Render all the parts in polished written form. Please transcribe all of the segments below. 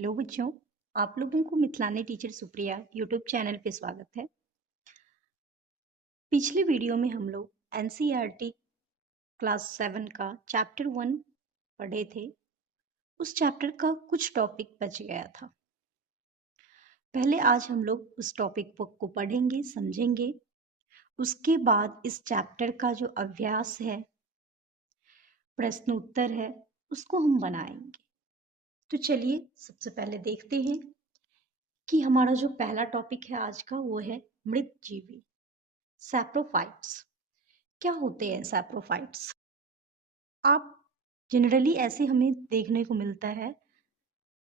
Hello बच्चों, आप लोगों को मिथिलानी टीचर सुप्रिया यूट्यूब चैनल पे स्वागत है। पिछले वीडियो में हम लोग एनसीईआरटी क्लास 7 का चैप्टर 1 पढ़े थे। उस चैप्टर का कुछ टॉपिक बच गया था। पहले आज हम लोग उस टॉपिक को पढ़ेंगे, समझेंगे। उसके बाद इस चैप्टर का जो अभ्यास है, प्रश्न उत्तर है, उसको हम बनाएंगे। तो चलिए सबसे पहले देखते हैं कि हमारा जो पहला टॉपिक है आज का वो है मृतजीवी, सैप्रोफाइट्स। क्या होते हैं सैप्रोफाइट्स? आप जनरली ऐसे हमें देखने को मिलता है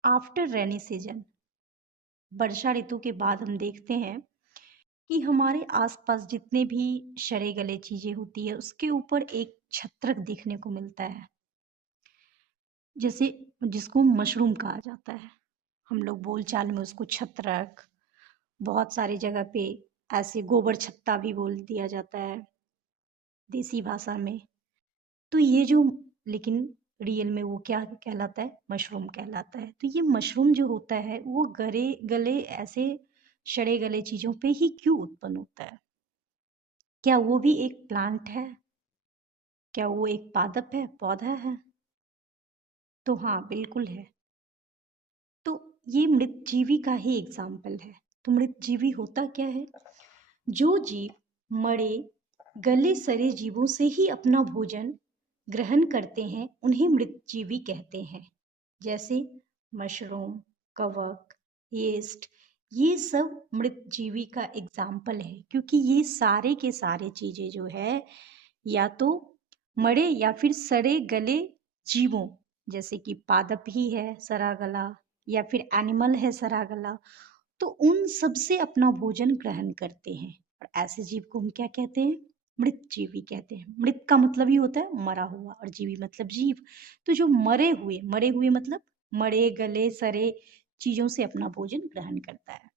आफ्टर रेनी सीजन, वर्षा ऋतु के बाद हम देखते हैं कि हमारे आसपास जितने भी सड़े गले चीजें होती है उसके ऊपर एक छत्रक देखने को मिलता है, जैसे जिसको मशरूम कहा जाता है। हम लोग बोलचाल में उसको छत्रक, बहुत सारी जगह पे ऐसे गोबर छत्ता भी बोल दिया जाता है देसी भाषा में। तो ये जो, लेकिन रियल में वो क्या कहलाता है? मशरूम कहलाता है। तो ये मशरूम जो होता है वो गले गले ऐसे सड़े गले चीजों पे ही क्यों उत्पन्न होता है? क्या वो भी एक प्लांट है? क्या वो एक पादप है, पौधा है? तो हाँ, बिल्कुल है। तो ये मृतजीवी का ही एग्जाम्पल है। तो मृतजीवी होता क्या है? जो जीव मरे गले सड़े जीवों से ही अपना भोजन ग्रहण करते हैं उन्हें मृतजीवी कहते हैं। जैसे मशरूम, कवक, यीस्ट, ये सब मृतजीवी का एग्जाम्पल है, क्योंकि ये सारे के सारे चीजें जो है या तो मरे या फिर सड़े गले जीवों, जैसे कि पादप ही है सड़ा गला या फिर एनिमल है सड़ा गला, तो उन सब से अपना भोजन ग्रहण करते हैं। और ऐसे जीव को हम क्या कहते हैं? मृतजीवी कहते हैं। मृत का मतलब ही होता है मरा हुआ और जीवी मतलब जीव। तो जो मरे हुए मतलब मरे गले सरे चीजों से अपना भोजन ग्रहण करता है।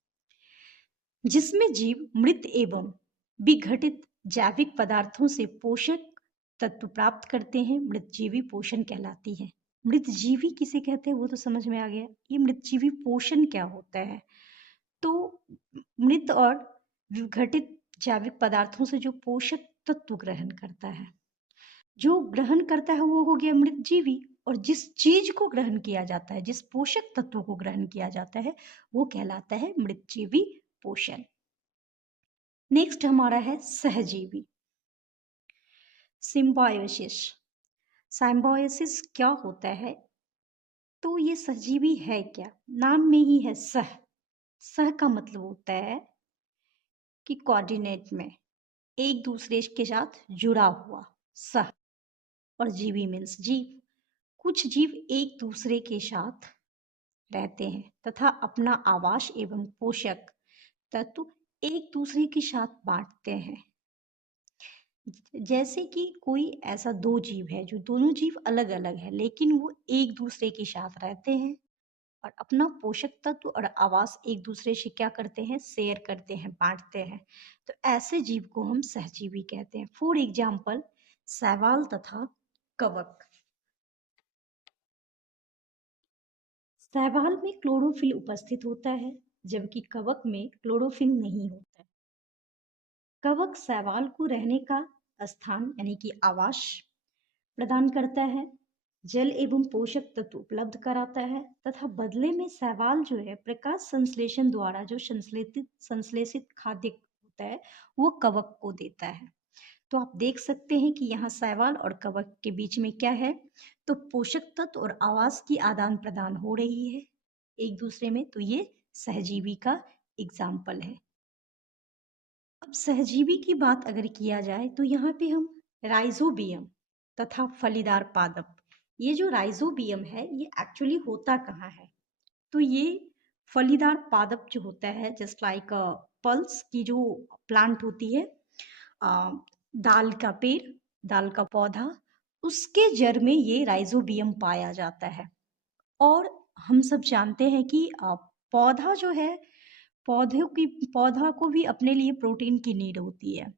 जिसमें जीव मृत एवं विघटित जैविक पदार्थों से पोषक तत्व प्राप्त करते हैं, मृतजीवी पोषण कहलाती है। मृतजीवी किसे कहते हैं वो तो समझ में आ गया। ये मृतजीवी पोषण क्या होता है? तो मृत और विघटित जैविक पदार्थों से जो पोषक तत्व ग्रहण करता है, जो ग्रहण करता है वो हो गया मृतजीवी। और जिस चीज को ग्रहण किया जाता है, जिस पोषक तत्व को ग्रहण किया जाता है, वो कहलाता है मृतजीवी पोषण। नेक्स्ट हमारा है सहजीवी, सिम्बायोसिस। सिम्बायोसिस क्या होता है? तो ये सहजीवी है क्या? नाम में ही है सह। सह का मतलब होता है कि कोऑर्डिनेट में एक दूसरे के साथ जुड़ा हुआ, सह। और जीवी मीन्स जीव। कुछ जीव एक दूसरे के साथ रहते हैं तथा अपना आवास एवं पोषक तत्व एक दूसरे के साथ बांटते हैं। जैसे कि कोई ऐसा दो जीव है जो दोनों जीव अलग अलग है, लेकिन वो एक दूसरे के साथ रहते हैं और अपना पोषक तत्व और आवास एक दूसरे से क्या करते हैं? शेयर करते हैं, बांटते हैं। तो ऐसे जीव को हम सहजीवी कहते हैं। फॉर एग्जाम्पल शैवाल तथा कवक। शैवाल में क्लोरोफिल उपस्थित होता है, जबकि कवक में क्लोरोफिल नहीं होता है। कवक शैवाल को रहने का स्थान यानी कि आवास प्रदान करता है, जल एवं पोषक तत्व उपलब्ध कराता है तथा बदले में शैवाल जो है प्रकाश संश्लेषण द्वारा जो संश्लेषित खाद्य होता है वो कवक को देता है। तो आप देख सकते हैं कि यहाँ शैवाल और कवक के बीच में क्या है? तो पोषक तत्व और आवास की आदान प्रदान हो रही है एक दूसरे में। तो ये सहजीवी का एग्जाम्पल है। अब सहजीवी की बात अगर किया जाए तो यहाँ पे हम राइजोबियम तथा फलीदार पादप, ये जो राइजोबियम है ये एक्चुअली होता कहाँ है? तो ये फलीदार पादप जो होता है, जस्ट लाइक पल्स की जो प्लांट होती है, अ, दाल का पेड़, दाल का पौधा, उसके जड़ में ये राइजोबियम पाया जाता है। और हम सब जानते हैं कि पौधा जो है, पौधा को भी अपने लिए प्रोटीन की नीड होती है।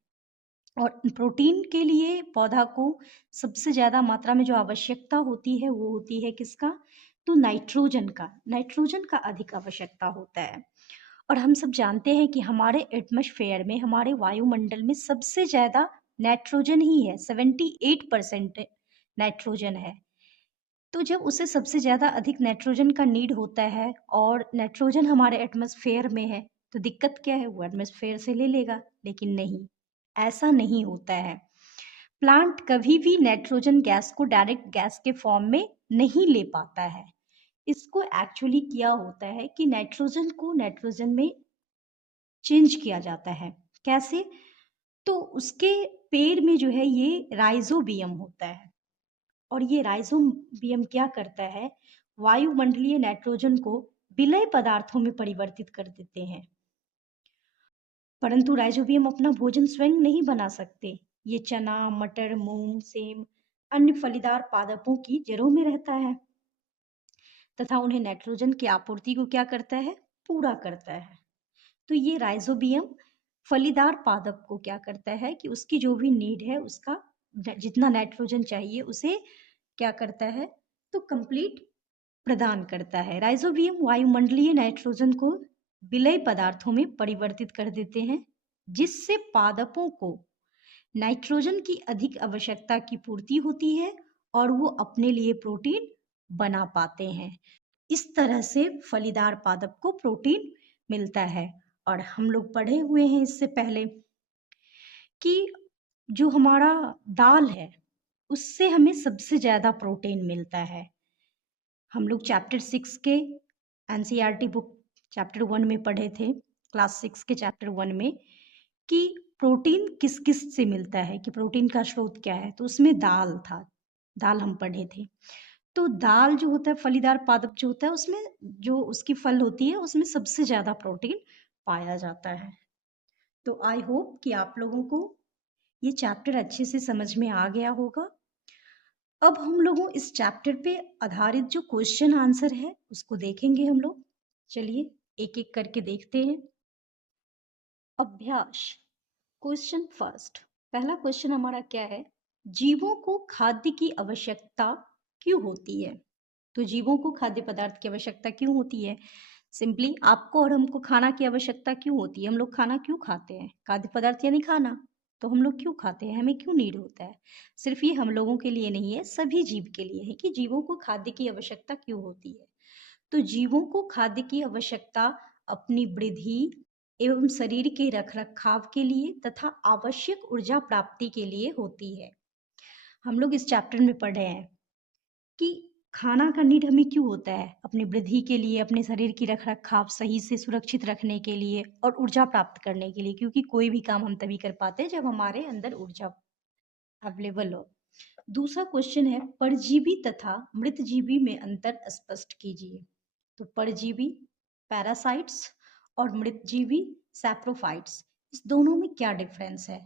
और प्रोटीन के लिए पौधा को सबसे ज़्यादा मात्रा में जो आवश्यकता होती है वो होती है किसका? तो नाइट्रोजन का अधिक आवश्यकता होता है। और हम सब जानते हैं कि हमारे एटमॉस्फेयर में, हमारे वायुमंडल में सबसे ज़्यादा नाइट्रोजन ही है, 78% नाइट्रोजन है। तो जब उसे सबसे ज़्यादा अधिक नाइट्रोजन का नीड होता है और नाइट्रोजन हमारे एटमॉस्फेयर में है, तो दिक्कत क्या है? वो एटमॉस्फेयर से ले लेगा, लेकिन नहीं, ऐसा नहीं होता है। प्लांट कभी भी नाइट्रोजन गैस को डायरेक्ट गैस के फॉर्म में नहीं ले पाता है। इसको एक्चुअली किया होता है कि नाइट्रोजन को नाइट्रोजन में चेंज किया जाता है। कैसे? तो उसके पेड़ में जो है ये राइजोबियम होता है, और ये राइजोबियम क्या करता है? वायुमंडलीय नाइट्रोजन को विलय पदार्थों में परिवर्तित कर देते हैं। परंतु राइजोबियम अपना भोजन स्वयं नहीं बना सकते। ये चना, मटर, मूंग, सेम, अन्य फलीदार पादपों की जड़ों में रहता है तथा उन्हें नाइट्रोजन की आपूर्ति को क्या करता है? पूरा करता है। तो ये राइजोबियम फलीदार पादप को क्या करता है कि उसकी जो भी नीड है, उसका जितना नाइट्रोजन चाहिए उसे क्या करता है? तो कंप्लीट प्रदान करता है। राइजोबियम वायुमंडलीय नाइट्रोजन को विलय पदार्थों में परिवर्तित कर देते हैं, जिससे पादपों को नाइट्रोजन की अधिक आवश्यकता की पूर्ति होती है और वो अपने लिए प्रोटीन बना पाते हैं। इस तरह से फलीदार पादप को प्रोटीन मिलता है। और हम लोग पढ़े हुए हैं इससे पहले कि जो हमारा दाल है, उससे हमें सबसे ज़्यादा प्रोटीन मिलता है। हम लोग चैप्टर 6 के एनसीईआरटी बुक चैप्टर 1 में पढ़े थे, क्लास 6 के चैप्टर 1 में, कि प्रोटीन किस किस से मिलता है, कि प्रोटीन का स्रोत क्या है। तो उसमें दाल था, दाल हम पढ़े थे। तो दाल जो होता है, फलीदार पादप जो होता है, उसमें जो उसकी फल होती है उसमें सबसे ज़्यादा प्रोटीन पाया जाता है। तो आई होप कि आप लोगों को ये चैप्टर अच्छे से समझ में आ गया होगा। अब हम लोगों इस चैप्टर पे आधारित जो क्वेश्चन आंसर है उसको देखेंगे हम लोग। चलिए एक एक करके देखते हैं। अभ्यास, क्वेश्चन फर्स्ट। पहला क्वेश्चन हमारा क्या है? जीवों को खाद्य की आवश्यकता क्यों होती है? तो जीवों को खाद्य पदार्थ की आवश्यकता क्यों होती है? सिंपली आपको और हमको खाना की आवश्यकता क्यों होती है? हम लोग खाना क्यों खाते हैं? खाद्य पदार्थ यानी खाना। तो हम लोग क्यों खाते हैं? हमें क्यों नीड होता है? सिर्फ ये हम लोगों के लिए नहीं है, सभी जीव के लिए है कि जीवों को खाद्य की आवश्यकता क्यों होती है। तो जीवों को खाद्य की आवश्यकता अपनी वृद्धि एवं शरीर के रखरखाव के लिए तथा आवश्यक ऊर्जा प्राप्ति के लिए होती है। हम लोग इस चैप्टर में पढ़े हैं कि खाना का नीड हमें क्यों होता है? अपनी वृद्धि के लिए, अपने शरीर की रखरखाव सही से सुरक्षित रखने के लिए और ऊर्जा प्राप्त करने के लिए, क्योंकि कोई भी काम हम तभी कर पाते हैं जब हमारे अंदर ऊर्जा अवेलेबल हो। दूसरा क्वेश्चन है, परजीवी तथा मृतजीवी में अंतर स्पष्ट कीजिए। तो परजीवी पैरासाइट्स और मृतजीवी सैप्रोफाइट्स, इस दोनों में क्या डिफरेंस है?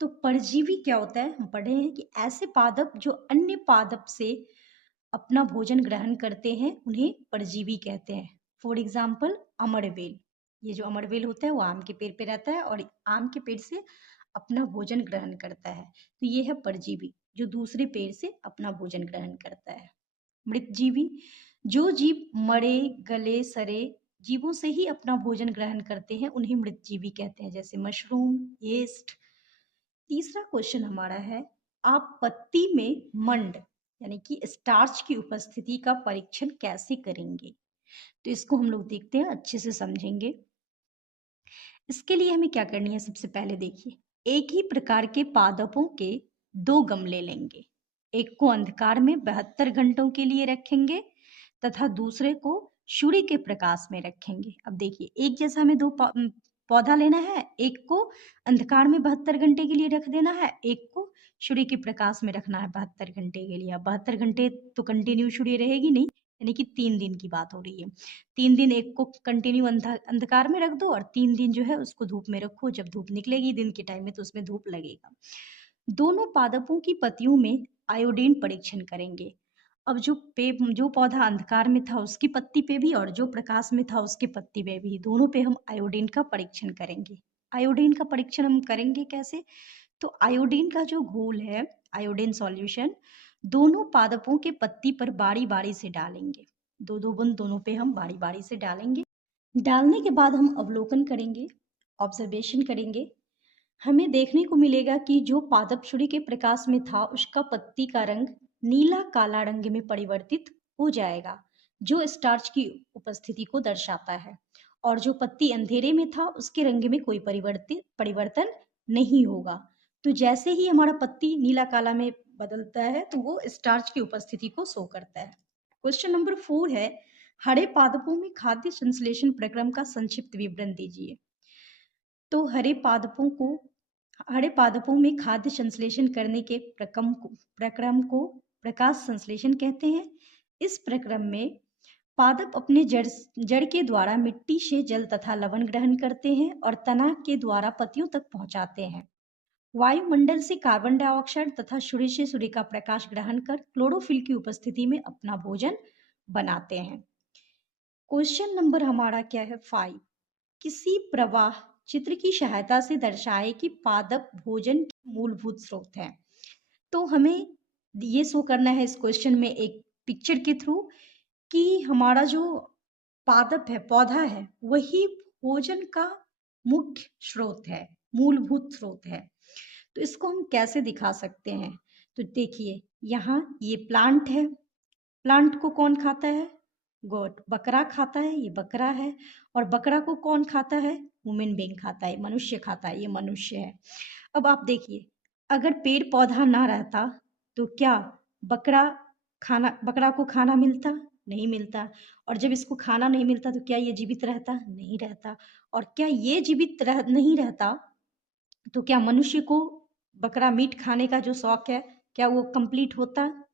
तो परजीवी क्या होता है? हम पढ़े हैं कि ऐसे पादप जो अन्य पादप से अपना भोजन ग्रहण करते हैं उन्हें परजीवी कहते हैं। फॉर एग्जाम्पल अमरवेल, ये जो अमरवेल होता है वो आम के पेड़ पे रहता है और आम के पेड़ से अपना भोजन ग्रहण करता है। तो ये है परजीवी, जो दूसरे पेड़ से अपना भोजन ग्रहण करता है। मृतजीवी, जो जीव मरे गले सड़े जीवों से ही अपना भोजन ग्रहण करते हैं उन्हें मृतजीवी कहते हैं, जैसे मशरूम, येस्ट। तीसरा क्वेश्चन हमारा है, आप पत्ती में मंड यानी कि स्टार्च की उपस्थिति का परीक्षण कैसे करेंगे? तो इसको हम लोग देखते हैं, अच्छे से समझेंगे। इसके लिए हमें क्या करनी है? सबसे पहले देखिए, एक ही प्रकार के पादपों के 2 गमले लेंगे। एक को अंधकार में 72 घंटों के लिए रखेंगे तथा दूसरे को सूर्य के प्रकाश में रखेंगे। अब देखिए, एक जैसा हमें पौधा लेना है, एक को अंधकार में 72 घंटे के लिए रख देना है, एक को सूर्य के प्रकाश में रखना है 72 घंटे के लिए। अब 72 घंटे तो कंटिन्यू सूर्य रहेगी नहीं, यानी कि 3 दिन की बात हो रही है। 3 दिन एक को कंटिन्यू अंधकार में रख दो और 3 दिन जो है उसको धूप में रखो। जब धूप निकलेगी दिन के टाइम में तो उसमें धूप लगेगा। दोनों पादपों की पत्तियों में आयोडीन परीक्षण करेंगे। अब जो पौधा अंधकार में था उसकी पत्ती पे भी और जो प्रकाश में था उसकी पत्ती पे भी, दोनों पे हम आयोडीन का परीक्षण करेंगे। आयोडीन का परीक्षण हम करेंगे कैसे? तो आयोडीन का जो घोल है, आयोडीन सॉल्यूशन, दोनों पादपों के पत्ती पर बारी बारी से डालेंगे। 2-2 बूंद दोनों पे हम बारी-बारी से डालेंगे। डालने के बाद हम अवलोकन करेंगे, ऑब्जर्वेशन करेंगे। हमें देखने को मिलेगा कि जो पादप सूर्य के प्रकाश में था, उसका पत्ती का रंग नीला-काला रंग में परिवर्तित हो जाएगा, जो स्टार्च की उपस्थिति को दर्शाता है। और जो पत्ती अंधेरे में था, उसके रंग में कोई परिवर्तन नहीं होगा। तो जैसे ही हमारा पत्ती नीला-काला में बदलता है, तो वो स्टार्च की उपस्थिति को शो करता है। क्वेश्चन नंबर 4 है, हरे पादपों में खाद्य संश्लेषण प्रक्रम का संक्षिप्त विवरण दीजिए। तो हरे पादपों में खाद्य संश्लेषण करने के प्रक्रम को प्रकाश संश्लेषण कहते हैं। इस प्रक्रम में पादप अपने जड़ के द्वारा मिट्टी से जल तथा लवण ग्रहण करते हैं और तना के द्वारा पत्तियों तक पहुंचाते हैं। वायुमंडल से कार्बन डाइऑक्साइड तथा सूर्य से सूर्य का प्रकाश ग्रहण कर क्लोरोफिल की उपस्थिति में अपना भोजन बनाते हैं। क्वेश्चन नंबर हमारा क्या है 5। किसी प्रवाह चित्र की सहायता से दर्शाए कि पादप भोजन के मूलभूत स्रोत हैं। तो हमें ये शो करना है इस क्वेश्चन में एक पिक्चर के थ्रू कि हमारा जो पादप है, पौधा है, वही भोजन का मुख्य स्रोत है, मूलभूत स्रोत है। तो इसको हम कैसे दिखा सकते हैं? तो देखिए, यहाँ ये प्लांट है। प्लांट को कौन खाता है? गोट, बकरा खाता है, ये बकरा है। और बकरा को कौन खाता है? ह्यूमन बीइंग खाता है, मनुष्य खाता है, ये मनुष्य है। अब आप देखिए, अगर पेड़ पौधा ना रहता तो क्या बकरा को खाना मिलता? नहीं मिलता। और जब इसको खाना नहीं मिलता तो क्या ये जीवित रहता? नहीं रहता। और क्या ये जीवित नहीं रहता तो क्या मनुष्य को बकरा मीट खाने का जो शौक है, क्या वो कंप्लीट होता?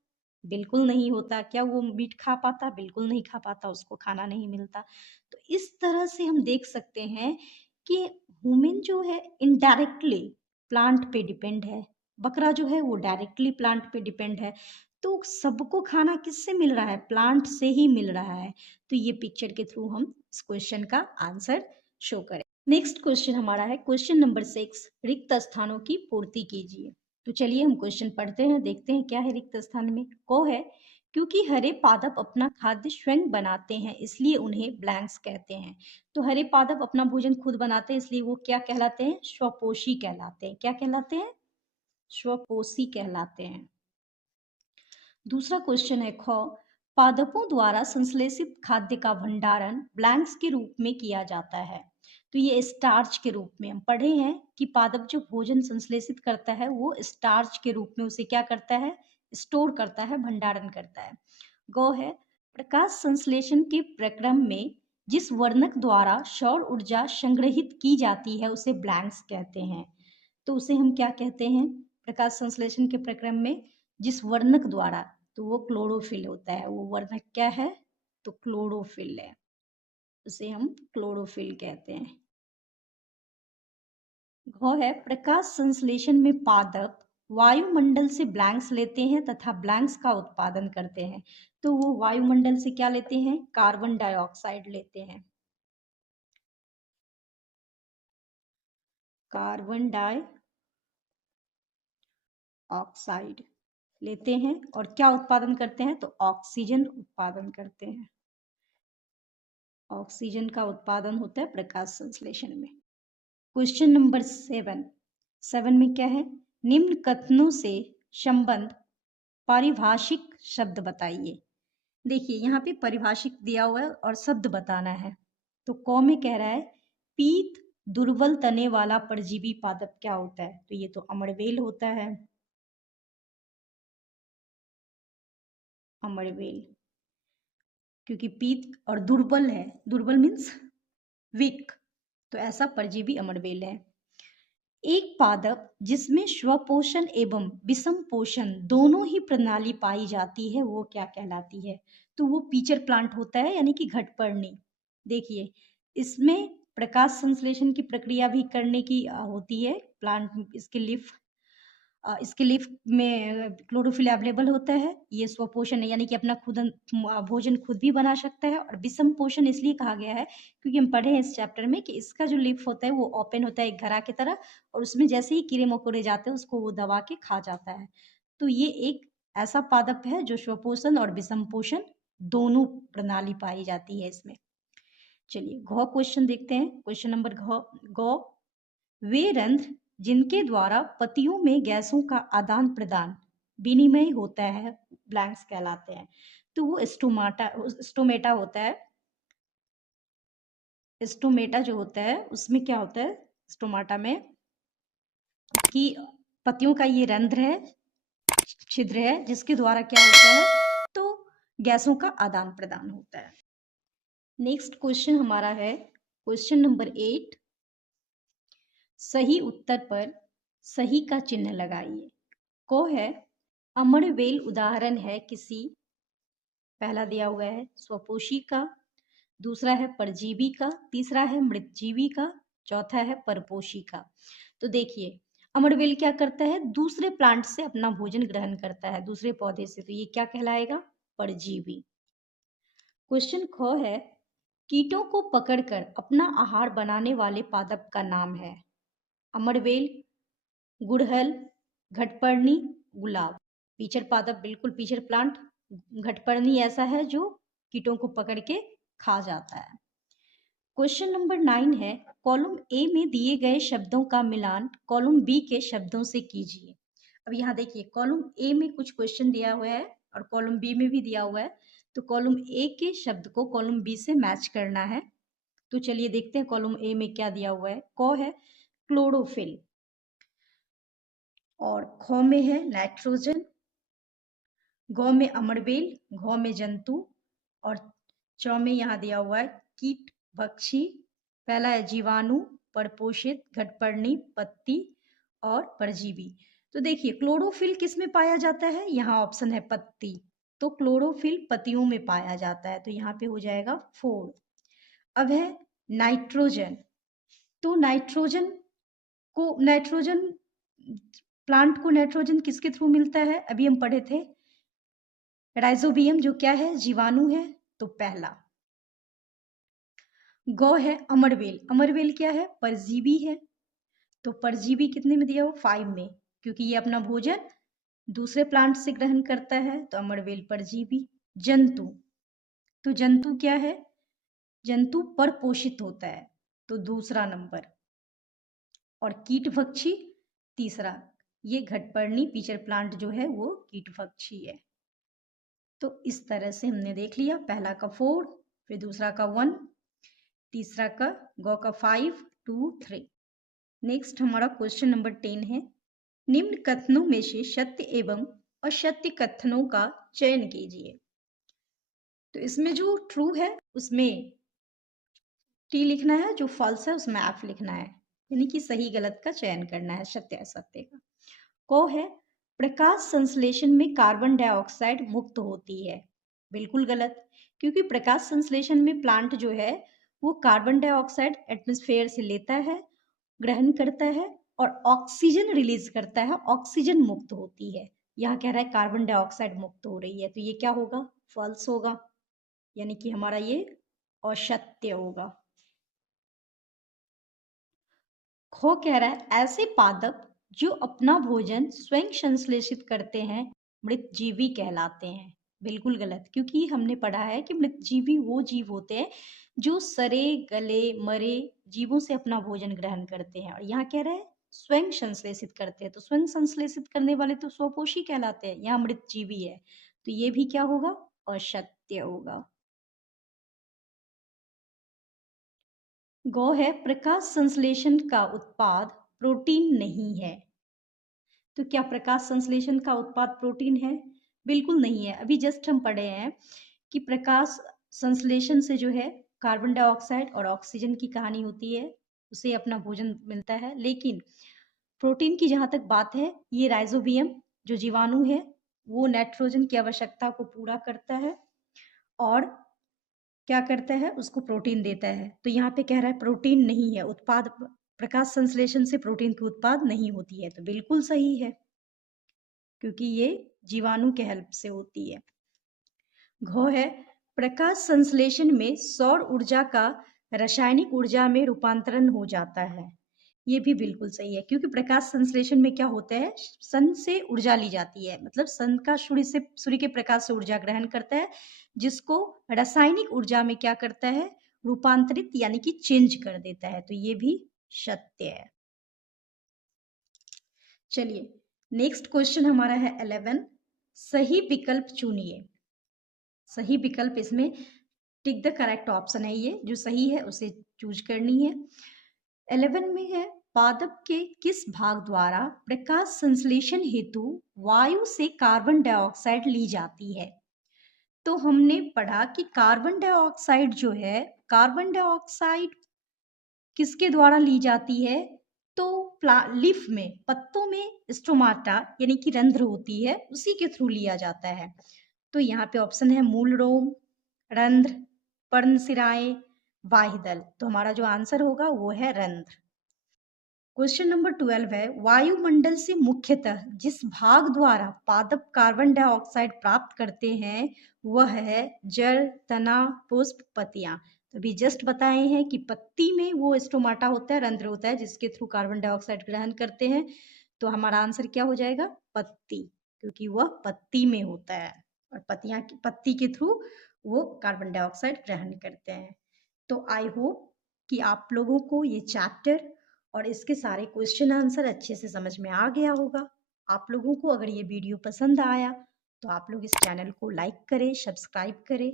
बिल्कुल नहीं होता। क्या वो मीट खा पाता? बिल्कुल नहीं खा पाता, उसको खाना नहीं मिलता। तो इस तरह से हम देख सकते हैं कि ह्यूमन जो है इनडायरेक्टली प्लांट पे डिपेंड है, बकरा जो है वो डायरेक्टली प्लांट पे डिपेंड है। तो सबको खाना किससे मिल रहा है? प्लांट से ही मिल रहा है। तो ये पिक्चर के थ्रू हम इस क्वेश्चन का आंसर शो करें। नेक्स्ट क्वेश्चन हमारा है क्वेश्चन नंबर 6, रिक्त स्थानों की पूर्ति कीजिए। तो चलिए हम क्वेश्चन पढ़ते हैं, देखते हैं क्या है रिक्त स्थान में। को है, क्योंकि हरे पादप अपना खाद्य स्वयं बनाते हैं इसलिए उन्हें ब्लैंक्स कहते हैं। तो हरे पादप अपना भोजन खुद बनाते हैं, इसलिए वो क्या कहलाते हैं? स्वपोषी कहलाते हैं। क्या कहलाते हैं? स्वपोषी कहलाते हैं। दूसरा क्वेश्चन है ख, पादपों द्वारा संश्लेषित खाद्य का भंडारण ब्लैंक्स के रूप में किया जाता है। तो ये स्टार्च के रूप में हम पढ़े हैं कि पादप जो भोजन संश्लेषित करता है वो स्टार्च के रूप में उसे क्या करता है? स्टोर करता है, भंडारण करता है। गौ है, प्रकाश संश्लेषण के प्रक्रम में जिस वर्णक द्वारा सौर ऊर्जा संग्रहित की जाती है उसे ब्लैंक्स कहते हैं। तो उसे हम क्या कहते हैं? प्रकाश संश्लेषण के प्रक्रम में जिस वर्णक द्वारा, तो वो क्लोरोफिल होता है। वो वर्णक क्या है? तो क्लोरोफिल है, उसे हम क्लोरोफिल कहते हैं। घ है, प्रकाश संश्लेषण में पादप वायुमंडल से ब्लैंक्स लेते हैं तथा ब्लैंक्स का उत्पादन करते हैं। तो वो वायुमंडल से क्या लेते हैं? कार्बन डाइऑक्साइड लेते हैं। कार्बन डाइऑक्साइड लेते हैं और क्या उत्पादन करते हैं? तो ऑक्सीजन उत्पादन करते हैं। ऑक्सीजन का उत्पादन होता है प्रकाश संश्लेषण में। क्वेश्चन नंबर 7 में क्या है? निम्न कथनों से संबंध पारिभाषिक शब्द बताइए। देखिए यहाँ पे पारिभाषिक दिया हुआ है और शब्द बताना है। तो क में कह रहा है, पीत दुर्बल तने वाला परजीवी पादप क्या होता है? तो ये तो अमरबेल होता है। अमरबेल, क्योंकि पीत और दुर्बल है, दुर्बल मीन्स वीक, तो ऐसा परजीवी अमरबेल है। एक पादप जिसमें स्वपोषण एवं विषम पोषण दोनों ही प्रणाली पाई जाती है वो क्या कहलाती है? तो वो पीचर प्लांट होता है, यानी कि घटपर्णी। देखिए, इसमें प्रकाश संश्लेषण की प्रक्रिया भी करने की होती है प्लांट। इसके लीफ में क्लोरोफिल अवेलेबल होता है। ये स्वपोषण है, यानी कि अपना खुद भोजन खुद भी बना सकता है। और विषम पोषण इसलिए कहा गया है क्योंकि हम पढ़े हैं इस चैप्टर में कि इसका जो लीफ होता है वो ओपन होता है एक घड़ा की तरह, और उसमें जैसे ही कीड़े मकोड़े जाते हैं उसको वो दबा के खा जाता है। तो ये एक ऐसा पादप है जो स्वपोषण और विषम पोषण दोनों प्रणाली पाई जाती है इसमें। चलिए घ क्वेश्चन देखते हैं। क्वेश्चन नंबर गौ, वे रंध्र जिनके द्वारा पतियों में गैसों का आदान प्रदान विनिमय होता है ब्लैंक्स कहलाते हैं। तो वो स्टोमेटा होता है। स्टोमेटा जो होता है उसमें क्या होता है, स्टोमाटा में, कि पतियों का ये रंध्र है, छिद्र है, जिसके द्वारा क्या होता है, तो गैसों का आदान प्रदान होता है। नेक्स्ट क्वेश्चन हमारा है क्वेश्चन नंबर 8। सही उत्तर पर सही का चिन्ह लगाइए। को है अमरवेल उदाहरण है किसी, पहला दिया हुआ है स्वपोषी का, दूसरा है परजीवी का, तीसरा है मृतजीवी का, चौथा है परपोषी का। तो देखिए अमरवेल क्या करता है, दूसरे प्लांट से अपना भोजन ग्रहण करता है, दूसरे पौधे से, तो ये क्या कहलाएगा, परजीवी। क्वेश्चन ख है कीटों को पकड़कर अपना आहार बनाने वाले पादप का नाम है। अमरवेल, गुड़हल, घटपर्णी, गुलाब। पीचर पादप, बिल्कुल पीचर प्लांट। घटपर्णी ऐसा है जो कीटों को पकड़ के खा जाता है। क्वेश्चन नंबर 9 है कॉलम ए में दिए गए शब्दों का मिलान कॉलम बी के शब्दों से कीजिए। अब यहाँ देखिए कॉलम ए में कुछ क्वेश्चन दिया हुआ है और कॉलम बी में भी दिया हुआ है, तो कॉलम ए के शब्द को कॉलम बी से मैच करना है। तो चलिए देखते हैं कॉलम ए में क्या दिया हुआ है। क है क्लोरोफिल, और ख में है नाइट्रोजन, ग में अमरवेल, घ में जंतु, और च में यहाँ दिया हुआ है कीट भक्षी। पहला है जीवाणु, परपोषित, घटपर्णी, पत्ती और परजीवी। तो देखिए क्लोरोफिल किस में पाया जाता है, यहाँ ऑप्शन है पत्ती, तो क्लोरोफिल पत्तियों में पाया जाता है, तो यहाँ पे हो जाएगा 4। अब है नाइट्रोजन, तो नाइट्रोजन प्लांट को नाइट्रोजन किसके थ्रू मिलता है, अभी हम पढ़े थे राइजोबियम, जो क्या है, जीवाणु है, तो पहला। गौ है अमरवेल, अमरवेल क्या है, परजीवी है, तो परजीवी कितने में दिया हो, 5 में, क्योंकि ये अपना भोजन दूसरे प्लांट से ग्रहण करता है, तो अमरवेल परजीवी। जंतु, तो जंतु क्या है, जंतु परपोषित होता है, तो दूसरा नंबर। और कीटभक्षी तीसरा, ये घटपर्णी पीचर प्लांट जो है वो कीटभक्षी है। तो इस तरह से हमने देख लिया, पहला का 4, फिर दूसरा का 1, तीसरा का गौ का 5, 2, 3। नेक्स्ट हमारा क्वेश्चन नंबर 10 है निम्न कथनों में से सत्य एवं असत्य कथनों का चयन कीजिए। तो इसमें जो ट्रू है उसमें टी लिखना है, जो फॉल्स है उसमें एफ लिखना है, यानी कि सही गलत का चयन करना है, सत्य असत्य का। को है प्रकाश संश्लेषण में कार्बन डाइऑक्साइड मुक्त होती है, बिल्कुल गलत, क्योंकि प्रकाश संश्लेषण में प्लांट जो है वो कार्बन डाइऑक्साइड एटमॉस्फेयर से लेता है, ग्रहण करता है और ऑक्सीजन रिलीज करता है, ऑक्सीजन मुक्त होती है। यहाँ कह रहा है कार्बन डाइऑक्साइड मुक्त हो रही है, तो ये क्या होगा, फॉल्स होगा, यानी कि हमारा ये असत्य होगा। खो कह रहा है ऐसे पादप जो अपना भोजन स्वयं संश्लेषित करते हैं मृतजीवी कहलाते हैं, बिल्कुल गलत, क्योंकि हमने पढ़ा है कि मृतजीवी वो जीव होते हैं जो सरे गले मरे जीवों से अपना भोजन ग्रहण करते हैं, और यहाँ कह रहा है स्वयं संश्लेषित करते हैं, तो स्वयं संश्लेषित करने वाले तो स्वपोषी कहलाते हैं, यहाँ मृतजीवी है, तो ये भी क्या होगा, असत्य होगा। गौ है प्रकाश संश्लेषण का उत्पाद प्रोटीन नहीं है। तो क्या प्रकाश संश्लेषण का उत्पाद प्रोटीन है, बिल्कुल नहीं है। अभी जस्ट हम पढ़े हैं कि प्रकाश संश्लेषण से जो है कार्बन डाइऑक्साइड और ऑक्सीजन की कहानी होती है, उसे अपना भोजन मिलता है, लेकिन प्रोटीन की जहाँ तक बात है, ये राइजोबियम जो जीवाणु है वो नाइट्रोजन की आवश्यकता को पूरा करता है और क्या करता है, उसको प्रोटीन देता है। तो यहाँ पे कह रहा है प्रोटीन नहीं है उत्पाद, प्रकाश संश्लेषण से प्रोटीन की उत्पाद नहीं होती है, तो बिल्कुल सही है, क्योंकि ये जीवाणु के हेल्प से होती है। घ है प्रकाश संश्लेषण में सौर ऊर्जा का रासायनिक ऊर्जा में रूपांतरण हो जाता है। ये भी बिल्कुल सही है, क्योंकि प्रकाश संश्लेषण में क्या होता है, सन से ऊर्जा ली जाती है, मतलब सन का सूर्य के प्रकाश से ऊर्जा ग्रहण करता है, जिसको रासायनिक ऊर्जा में क्या करता है, रूपांतरित यानी कि चेंज कर देता है। तो ये भी सत्य है। चलिए, नेक्स्ट क्वेश्चन हमारा है 11। सही विकल्प चुनिए। सही विकल्प इसमें टिक द करेक्ट ऑप्शन है, ये जो सही है उसे चूज करनी है। 11 में है, पादप के किस भाग द्वारा प्रकाश संश्लेषण हेतु वायु से कार्बन डाइऑक्साइड ली जाती है। तो हमने पढ़ा कि कार्बन डाइऑक्साइड जो है, कार्बन डाइऑक्साइड किसके द्वारा ली जाती है, तो लीफ में, पत्तों में स्टोमाटा यानी कि रंध्र होती है, उसी के थ्रू लिया जाता है। तो यहाँ पे ऑप्शन है मूल रोम, रंध्र, पर्णशिराएं, बाह्यदल। तो हमारा जो आंसर होगा वो है रंध्र। क्वेश्चन नंबर 12 है, वायुमंडल से मुख्यतः जिस भाग द्वारा पादप कार्बन डाइऑक्साइड प्राप्त करते हैं वह है जड़, तना, पुष्प, पत्तियां। तो अभी जस्ट बताए हैं कि पत्ती में वो स्टोमाटा होता है, रंध्र होता है, जिसके थ्रू कार्बन डाइऑक्साइड ग्रहण करते हैं। तो हमारा आंसर क्या हो जाएगा, पत्ती, क्योंकि वह पत्ती में होता है और पत्ती के थ्रू वो कार्बन डाइऑक्साइड ग्रहण करते हैं। तो आई होप कि आप लोगों को ये चैप्टर और इसके सारे क्वेश्चन आंसर अच्छे से समझ में आ गया होगा। आप लोगों को अगर ये वीडियो पसंद आया तो आप लोग इस चैनल को लाइक करें, सब्सक्राइब करें,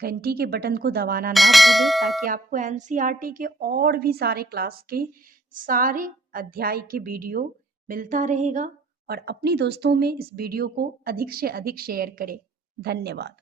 घंटी के बटन को दबाना ना भूलें, ताकि आपको एनसीईआरटी के और भी सारे क्लास के सारे अध्याय के वीडियो मिलता रहेगा। और अपनी दोस्तों में इस वीडियो को अधिक से अधिक शेयर करें। धन्यवाद।